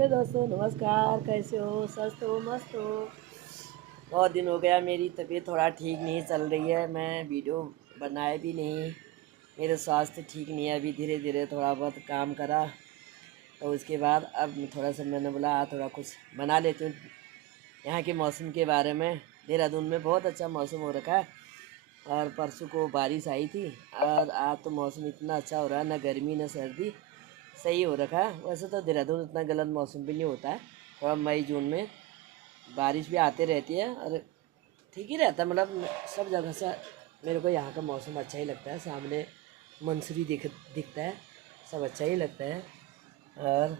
Hello दोस्तों, नमस्कार। कैसे हो? स्वस्थ हो? मस्त हो? बहुत दिन हो गया, मेरी तबीयत थोड़ा ठीक नहीं चल रही है। मैं वीडियो बनाए भी नहीं, मेरा स्वास्थ्य ठीक नहीं है। अभी धीरे धीरे थोड़ा बहुत काम करा तो उसके बाद अब थोड़ा सा मैंने बोला थोड़ा कुछ बना लेती हूँ यहाँ के मौसम के बारे में। देहरादून में बहुत अच्छा मौसम हो रखा है और परसों को बारिश आई थी और आज तो मौसम इतना अच्छा हो रहा है, ना गर्मी ना सर्दी, सही हो रखा है। वैसे तो देहरादून इतना गलत मौसम भी नहीं होता है, थोड़ा मई जून में बारिश भी आते रहती है और ठीक ही रहता है। मतलब सब जगह से मेरे को यहाँ का मौसम अच्छा ही लगता है। सामने मंसूरी दिखता है, सब अच्छा ही लगता है और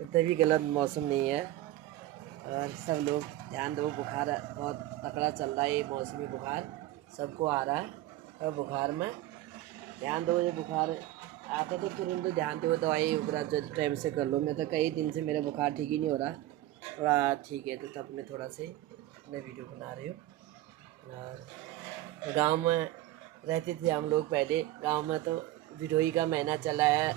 इतना भी गलत मौसम नहीं है। और सब लोग ध्यान दो, बुखार बहुत तकड़ा चल रहा है, ये मौसमी बुखार सबको आ रहा है। और बुखार में ध्यान दो, ये बुखार आता तो तुरंत ध्यान दो, दवाई वगैरह जो टाइम से कर लो। मैं तो कई दिन से मेरा बुखार ठीक ही नहीं हो रहा, थोड़ा ठीक है तो तब मैं थोड़ा से अपने वीडियो बना रही हूँ। और गांव में रहते थे हम लोग पहले, गांव में तो बिडोई का महीना चला है।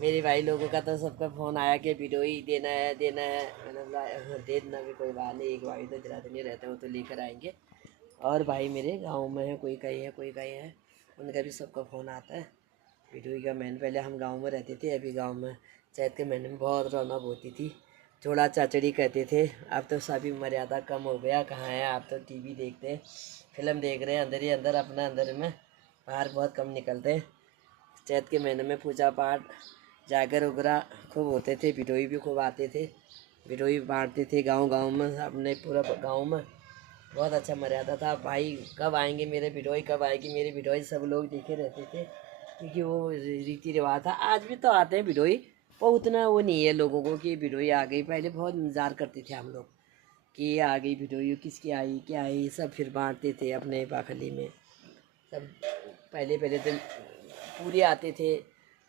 मेरे भाई लोगों का तो सबका फ़ोन आया कि बिडोई देना है देना है। मैंने बोला दे देना भी, कोई बात नहीं, एक भाई तो ज़्यादा नहीं रहते, वो तो लेकर आएंगे। और भाई मेरे गांव में है, कोई कहीं है कोई कहीं है, उनका भी सबका फ़ोन आता है। बिडोई का महीना, पहले हम गांव में रहते थे, अभी गांव में चैत के महीने में बहुत रौनक होती थी, चोड़ा चाचड़ी कहते थे। अब तो सभी मर्यादा कम हो गया, कहाँ है, आप तो टीवी देखते हैं, फिल्म देख रहे हैं, अंदर ही अंदर अपना अंदर में, बाहर बहुत कम निकलते हैं। चैत के महीने में पूजा पाठ जागर वगैरह खूब होते थे, बिडोई भी खूब आते थे, बिडोई बांटते थे गांव गांव में, अपने पूरा गांव में बहुत अच्छा मर्यादा था। भाई कब आएंगे मेरे बिडोई, कब आएगी मेरी बिडोई, सब लोग देखे रहते थे क्योंकि वो रीति रिवाज था। आज भी तो आते हैं बिडोई, पर उतना वो नहीं है लोगों को कि बिडोई आ गई। पहले बहुत इंतज़ार करते थे हम लोग कि ये आ गई बिडोई, किसकी आई क्या आई, सब फिर बांटते थे अपने पाखली में सब। पहले पहले तो पूरी आते थे,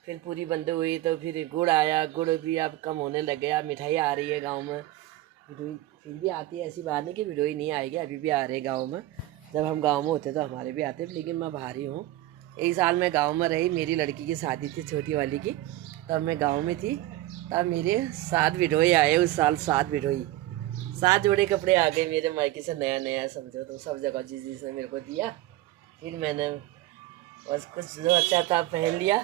फिर पूरी बंद हुई तो फिर गुड़ आया, गुड़ भी अब कम होने लग गया। मिठाई आ रही है गांव में, बिडोई फिर भी आती है, ऐसी बात नहीं कि बिडोई नहीं आएगी, अभी भी आ रहे गांव में। जब हम गांव में होते तो हमारे भी आते, लेकिन मैं बाहर ही हूँ। एक साल मैं गांव में रही, मेरी लड़की की शादी थी छोटी वाली की, तब मैं गांव में थी, तब मेरे 7 बिडोई आए उस साल। 7 बिडोई, 7 जोड़े कपड़े आ गए मेरे मायके से, नया नया समझो तो, सब जगह जिसने मेरे को दिया। फिर मैंने बस कुछ जो अच्छा था पहन लिया,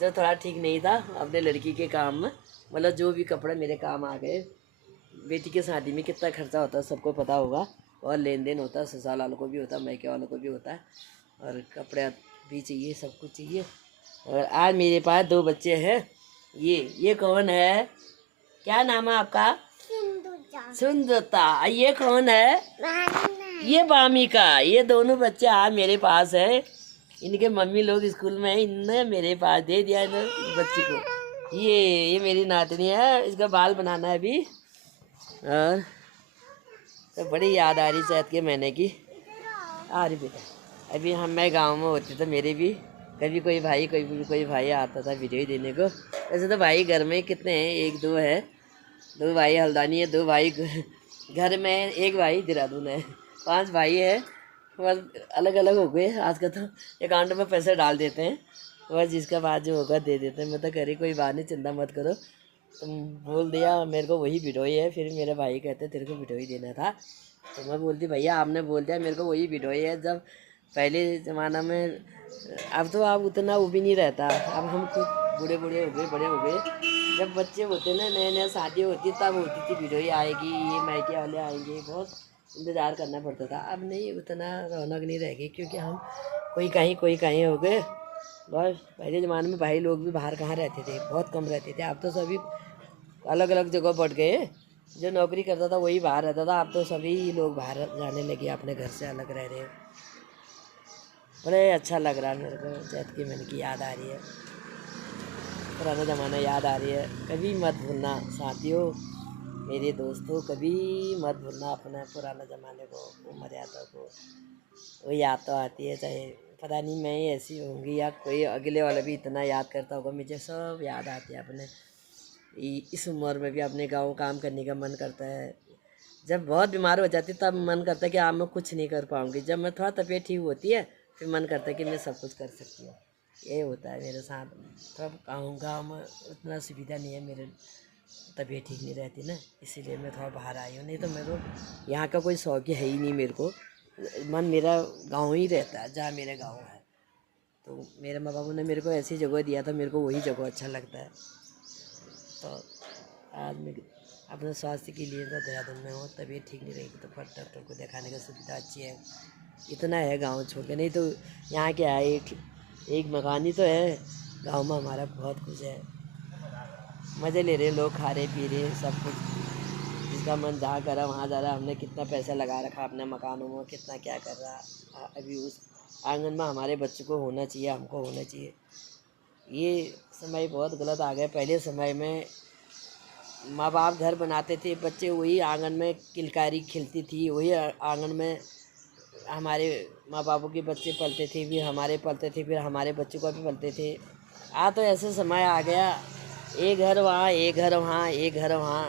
जो थोड़ा ठीक नहीं था अपने लड़की के काम में, मतलब जो भी कपड़े मेरे काम आ गए। बेटी की शादी में कितना खर्चा होता है सबको पता होगा, और लेन देन होता है, ससुराल वालों को भी होता है, मायके वालों को भी होता है, और कपड़े भी चाहिए, सब कुछ चाहिए। और आज मेरे पास 2 बच्चे हैं। ये कौन है, क्या नाम है आपका? सुंदरता। ये कौन है? ये बामिका। ये दोनों बच्चे आज मेरे पास है, इनके मम्मी लोग स्कूल में है, इनने मेरे पास दे दिया इन बच्ची को। ये मेरी नातनी है, इसका बाल बनाना है अभी। और तो बड़ी याद आ रही चैत के महीने की। आ रही बेटा, अभी मैं गांव में होती तो मेरे भी कभी कोई भाई आता था वीडियो देने को। वैसे तो भाई घर में कितने हैं, 1 2 है, 2 भाई हल्द्वानी है, 2 भाई घर में है, 1 भाई देहरादून है, 5 भाई है। बस अलग अलग हो गए आज का, तो अकाउंट में पैसे डाल देते हैं, बस जिसका बाद जो होगा दे देते हैं। मैं तो कह रही कोई बात नहीं, चिंता मत करो, तुम बोल दिया मेरे को वही बिडोई है। फिर मेरे भाई कहते तेरे को बिडोई देना था, तो मैं बोलती भैया आपने बोल दिया मेरे को वही बिडोई है। जब पहले ज़माना में, अब तो अब उतना वो भी नहीं रहता, अब हम खुद बूढ़े बूढ़े हो गए, बड़े हो गए। जब बच्चे होते ना, नए नए शादी होती तब होती थी बिडोई आएगी, ये मायके वाले आएंगे, बहुत इंतज़ार करना पड़ता था। अब नहीं, उतना रौनक नहीं रह गई क्योंकि हम कोई कहीं हो गए। बस पहले ज़माने में भाई लोग भी बाहर कहाँ रहते थे, बहुत कम रहते थे। अब तो सभी अलग अलग जगह बढ़ गए, जो नौकरी करता था वही बाहर रहता था, अब तो सभी लोग बाहर जाने लगे, अपने घर से अलग रह रहे हैं। बड़े अच्छा लग रहा है मेरे को, चैत की मन की याद आ रही है, पुराना ज़माना याद आ रही है। कभी मत भूलना साथियों, मेरे दोस्तों, कभी मत भूलना अपना पुराना ज़माने को, वो मर्यादा को। वो याद तो आती है, चाहे पता नहीं मैं ही ऐसी होंगी या कोई अगले वाला भी इतना याद करता होगा, मुझे सब याद आती है अपने। इस उम्र में भी अपने गाँव काम करने का मन करता है। जब बहुत बीमार हो जाती तब मन करता है कि आज मैं कुछ नहीं कर पाऊँगी, जब मैं थोड़ा तबीयत ठीक होती है फिर मन करता है कि मैं सब कुछ कर सकती हूँ। ये होता है मेरे साथ। तब गाँव में उतना सुविधा नहीं है मेरे तबीयत ठीक नहीं रहती ना, इसीलिए मैं थोड़ा बाहर आई हूँ। नहीं तो मेरे को यहाँ का कोई शौक है ही नहीं मेरे को। मन मेरा गांव ही रहता है, जहाँ मेरा गांव है। तो मेरे माँ बाबू ने मेरे को ऐसी जगह दिया था, मेरे को वही जगह अच्छा लगता है। तो आज मैं अपने स्वास्थ्य के लिए तो देहरादून में हूँ। तबीयत ठीक नहीं रहेगी तो फिर डॉक्टर को दिखाने का सुविधा अच्छी है। इतना है गांव छोड़ के, नहीं तो यहाँ क्या है, एक मकान ही तो है। गांव में हमारा बहुत कुछ है, मज़े ले रहे लोग, खा रहे पी रहे सब कुछ, जिसका मन जहाँ कर रहा वहाँ जा रहा। हमने कितना पैसा लगा रखा अपने मकानों में, कितना क्या कर रहा। अभी उस आंगन में हमारे बच्चों को होना चाहिए, हमको होना चाहिए। ये समय बहुत गलत आ गया। पहले समय में माँ बाप घर बनाते थे, बच्चे वही आंगन में किलकारी खिलती थी, वही आंगन में हमारे माँ बापों के बच्चे पलते थे, फिर हमारे पलते थे, फिर हमारे बच्चों को भी पलते थे। तो ऐसे समय आ गया, एक घर वहाँ, एक घर वहाँ, एक घर वहाँ,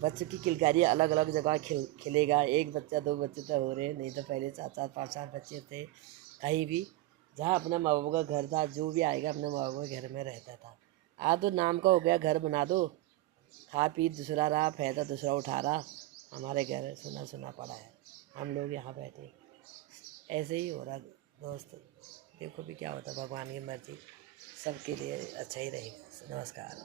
बच्चों की किलकारी अलग अलग जगह खिलेगा। एक बच्चा दो बच्चे तो हो रहे, नहीं तो पहले 4-4 5-5 बच्चे थे। कहीं भी जहाँ अपने माँ बापों का घर था, जो भी आएगा अपने माँ बापों के घर में रहता था। तो नाम का हो गया, घर बना दो, खा पी दूसरा रहा, फायदा दूसरा उठा रहा। हमारे घर सुना सुना पड़ा है, हम लोग यहाँ बैठे। ऐसे ही हो रहा दोस्त। देखो भी क्या होता, भगवान की मर्जी, सबके लिए अच्छा ही रहेगा। नमस्कार।